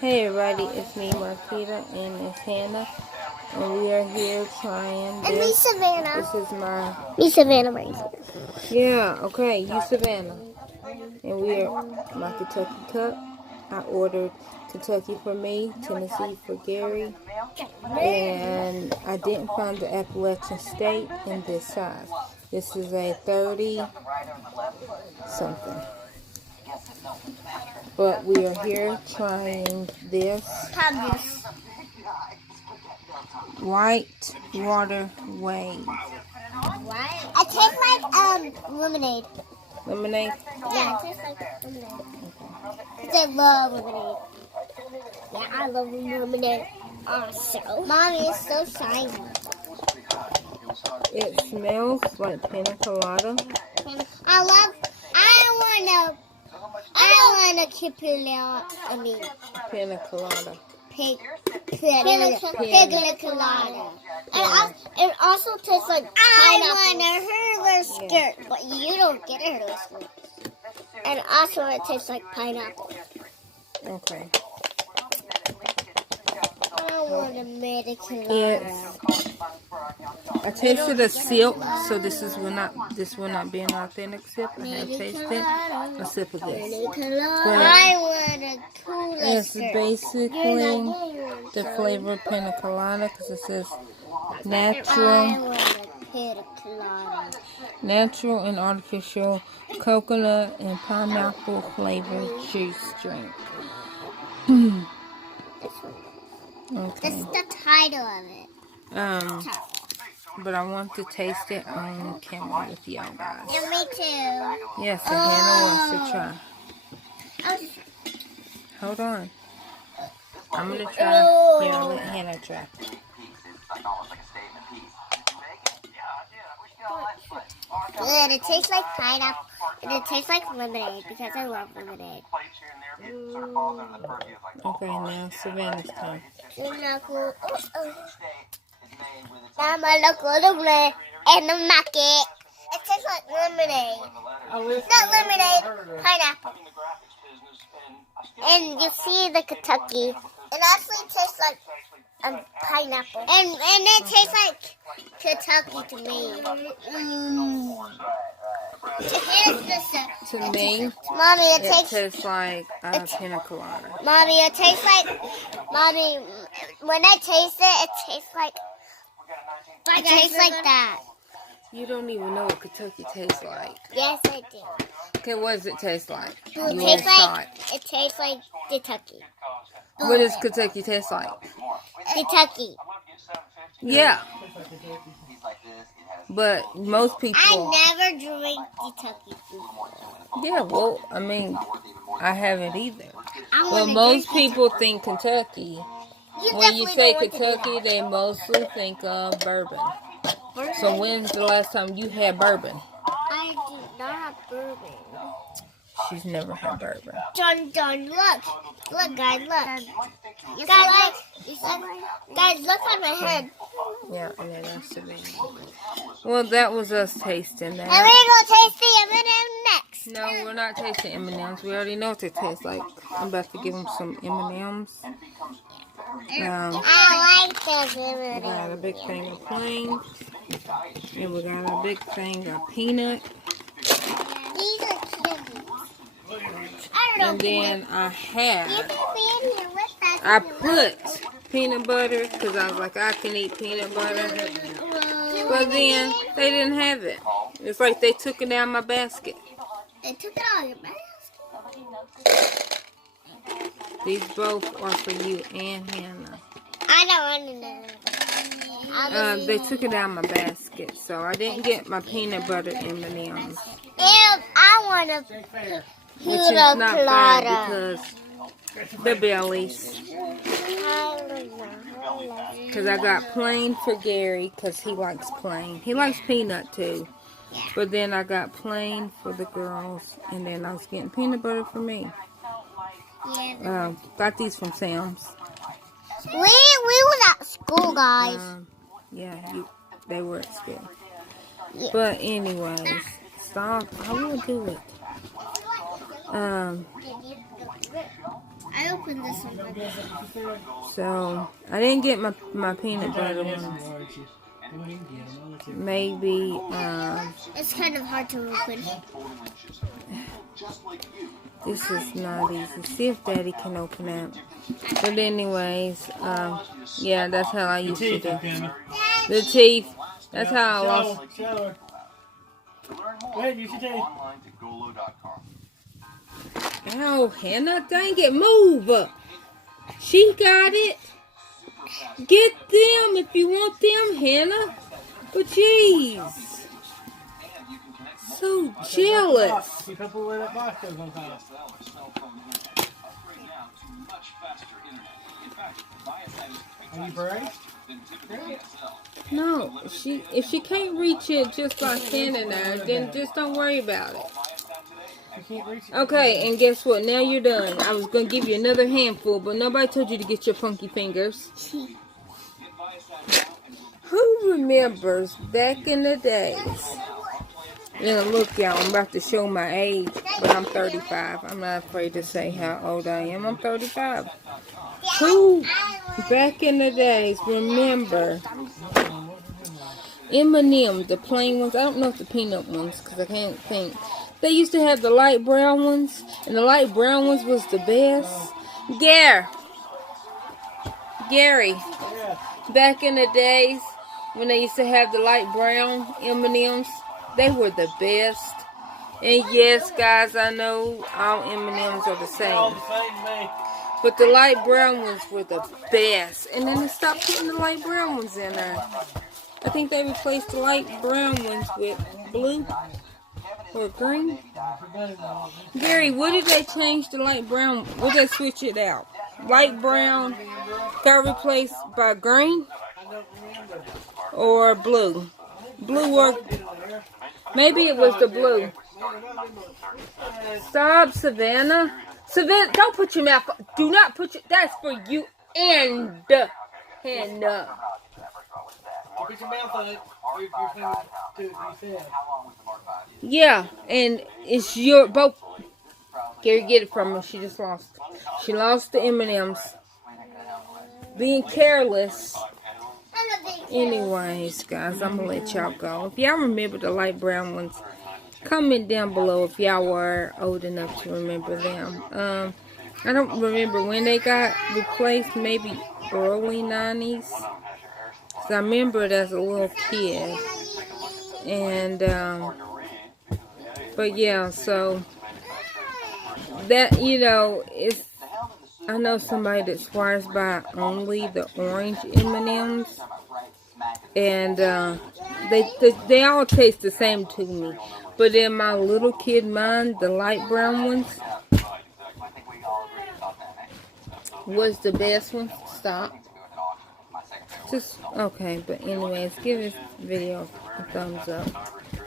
Hey everybody, it's me Marquita and it's Hannah, and we are here trying this. And me Savannah. This is my... Me Savannah right here. Yeah, okay, you Savannah. And we are my Kentucky Cup. I ordered Kentucky for me, Tennessee for Gary, and I didn't find the Appalachian State in this size. This is a 30 something. But we are here trying this white water wave. It tastes like lemonade. Lemonade? Yeah, it tastes like lemonade. Because I love lemonade. Yeah, I love lemonade also. Mommy, it's so shiny. It smells like pina colada. I want to keep it out. Pina colada. Pina colada. And it also tastes like pineapple. I want a hurdler skirt, but you don't get a hurdler skirt. And also it tastes like pineapple. Okay. I want a colada. I tasted a silk, so this will not be an authentic sip. I have tasted a sip of this. I want a cooler It's skirt. basically the flavor of pina colada because it says natural and artificial coconut and pineapple flavored juice drink. Okay. That's the title of it. But I want to taste it on camera with y'all guys. And me too. Yes, and Hannah wants to try. Hold on. I'm gonna try. Here, I'll let Hannah try. Good. It tastes like pineapple. And it tastes like lemonade because I love lemonade. Okay, now Savannah's turn. I'm a local lemonade in the market. It tastes like lemonade. Not lemonade, pineapple. And you see the Kentucky. It actually tastes like pineapple. And it tastes like Kentucky to me. To me, Mommy, it tastes like pina colada. Mommy, it tastes like. Mommy, when I taste it, it tastes like. It tastes like that. You don't even know what Kentucky tastes like. Yes, I do. Okay, what does it taste like? It tastes like Kentucky. What does Kentucky taste like? Kentucky. Yeah. But most people... I never drink Kentucky food. Yeah, well, I mean, I haven't either. But most people think Kentucky. When you say Kentucky, they mostly think of bourbon. So when's the last time you had bourbon? I do not have bourbon. She's never had bourbon. John, look. Look, guys, look. Guys, look on my head. Yeah, and then that's the baby. Well, that was us tasting that. And we're going to taste the M&M next. No, we're not tasting M&M's. We already know what they taste like. I'm about to give them some M&M's. I like those M&M's. We got a big thing of plain. And we got a big thing of peanut. These are candies. And then I put peanut butter because I was like, I can eat peanut butter. But then they didn't have it. It's like they took it out of my basket. They took it out of your basket? These both are for you and Hannah. I don't want to know. They took it out of my basket, so I didn't get my peanut butter M&Ms. And I want a which is not fair because the bellies. Because I got plain for Gary because he likes plain. He likes peanut too. But then I got plain for the girls, and then I was getting peanut butter for me. Got these from Sam's. We was at school, guys. They were at school. Yeah. But anyways, stop. I will do it. I opened this one. So I didn't get my peanut butter ones. Maybe It's kind of hard to open. this is not easy. See if Daddy can open it. But anyways, yeah, that's how I used to do. The teeth. That's how I lost. Wait, you should take. Ow, Hannah, dang it, move. She got it. Get them if you want them, Hannah. But jeez. So jealous. Keep up with where that box goes on top. Are you brave? No, if she can't reach it just like Hannah now, then just don't worry about it. Okay, and guess what? Now you're done. I was going to give you another handful, but nobody told you to get your funky fingers. Who remembers back in the days? Now look, y'all, I'm about to show my age, but I'm 35. I'm not afraid to say how old I am. I'm 35. Who back in the days remember M&M, the plain ones? I don't know if the peanut ones, because I can't think. They used to have the light brown ones, and the light brown ones was the best. Gary, back in the days when they used to have the light brown M&Ms, they were the best. And yes, guys, I know all M&Ms are the same. But the light brown ones were the best. And then they stopped putting the light brown ones in there. I think they replaced the light brown ones with blue or green. Gary, what did they change the light brown? What did they switch it out? Light brown got replaced by green or blue? Blue or maybe it was the blue. Stop, Savannah. Savannah, don't put your mouth. Do not put your. That's for you and Hannah. Put your mouth on it. Yeah, and it's your both. Gary, get it from her. She just lost. She lost the M&Ms. Being careless. Anyways, guys, I'm gonna let y'all go. If y'all remember the light brown ones, comment down below if y'all were old enough to remember them. I don't remember when they got replaced. Maybe early 90s. Cause I remember it as a little kid. And but yeah, so that, you know, it's, I know somebody that swears by only the orange M&Ms, and they all taste the same to me. But in my little kid mind, the light brown ones was the best one. Stop. Just okay, but anyways, give this video a thumbs up.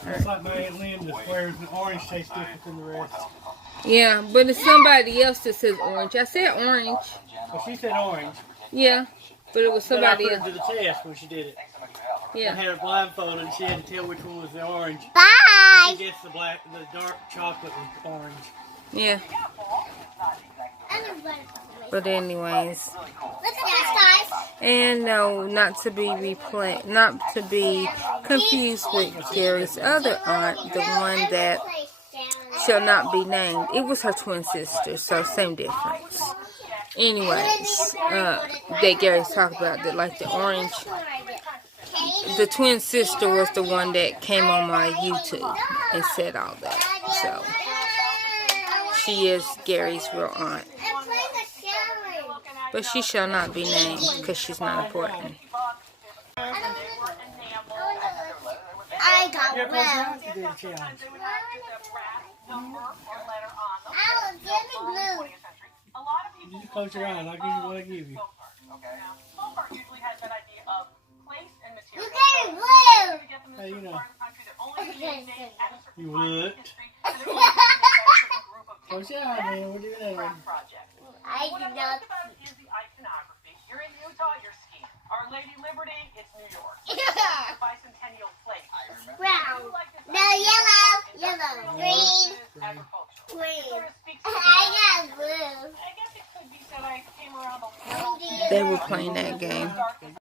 It's like my Aunt Linda swears the orange tastes different than the rest. Yeah, but it's somebody else that says orange. I said orange. Well, she said orange. Yeah, but it was somebody but I else. put her to the test when she did it. Yeah. I had her blindfolded and she had to tell which one was the orange. Bye. She guessed the dark chocolate was orange. Yeah. But anyways. Look at that, guys. And no, not to be confused with Gary's other aunt, the one that shall not be named. It was her twin sister, so same difference. Anyways, that Gary's talking about, that like the orange. The twin sister was the one that came on my YouTube and said all that. So she is Gary's real aunt. But she shall not be named because she's not important. I got You're blue. to do the challenge. Oh, give me blue. You just close your eyes. I'll give you what I give you. You get blue. Hey, you know. You would. Close your eyes, man. We'll do that. I did not. You're in Utah, you're skiing. Our Lady Liberty, it's New York. Yeah. Bicentennial Plate. Brown. No, yellow. Green. Agricultural. Green. I got blue. I guess it could be They were playing that game.